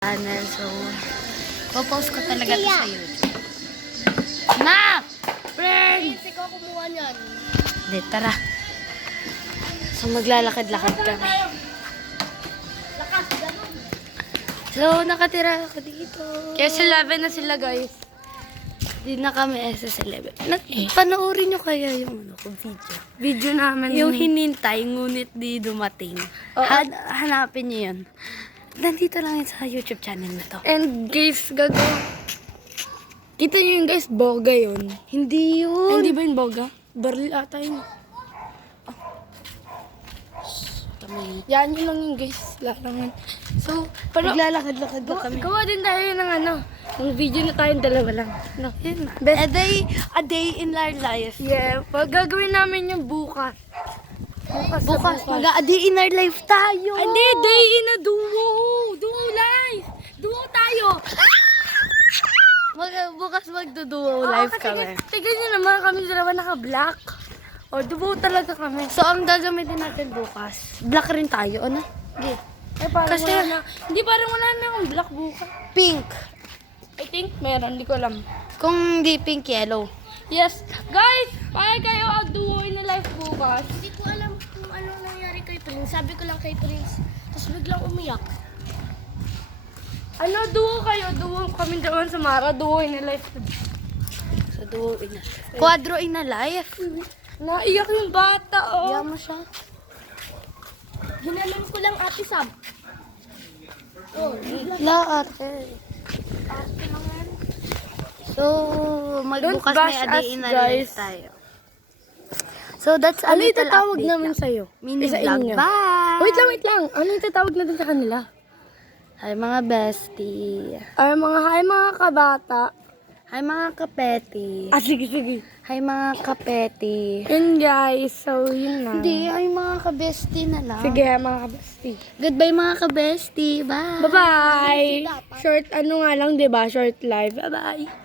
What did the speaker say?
channel. So, popost ko talaga ito sa YouTube. Na! Friend! Ikaw kumuha niyan. Hindi, tara. So, maglalakad-lakad kami. Lakas, ganun. So, nakatira ako dito. Kaya sa 11 na sila, guys. Di na kami SS11. Panoorin nyo kaya yung video. Video naman. Yung hinintay, ngunit di dumating. Hanapin nyo yun. Nandito lang yun sa YouTube channel na to. And guys, kita nyo yun guys, boga yun. Hindi yun. Hindi ba yun boga? Baril ata yun. Yan yun lang yun guys. Larangan. So, Naglalakad-lakad na kami. gawa din tayo ng ng video na tayong dalawa lang. No. Yun na. A day in our life. Yeah, pag gagawin namin yung bukas. Bukas, mag-a day in our life tayo. Hindi, day in a duo. Duo live. Duo tayo. Bukas magduduo live kasi kami. tignan nyo naman kami dalawa naka-black. O, duo talaga kami. So, ang gagamitin natin bukas, black rin tayo, ano? Okay. Parang Kasi- wala na. Hindi, parang wala na akong black bukas. Pink. I think meron, hindi ko alam. Kung di pink, yellow. Yes. Guys, paano kayo ang duo in a life bukas? Hindi ko alam kung ano nangyari kay Prince. Sabi ko lang kay Prince. Tapos biglang umiyak. Ano, duo kayo? Duo kami doon sa Mara. Duo in a life. So, duo in a Quadro in a life. Naiyak yung bata, oh. Iyan mo siya. Ginanon ko lang Ate Sab. Oh, La, ate. So, magbukas Don't may bash a day us, in a guys. life tayo. So, that's a Ano little itatawag update namin lang. sa'yo? Mini Sa vlog. inyo. Bye! Wait lang. Ano itatawag natin sa kanila? Hi, mga bestie. Ay, mga kabata. Hi, mga kapeti. Sige. Hi, mga kapeti. Yun guys, so yun na. Hindi, ay mga kabestie na lang. Sige, mga kabasti. Goodbye, mga kabestie. Bye! Bye-bye! Short, ano nga lang, diba? Short live. Bye-bye!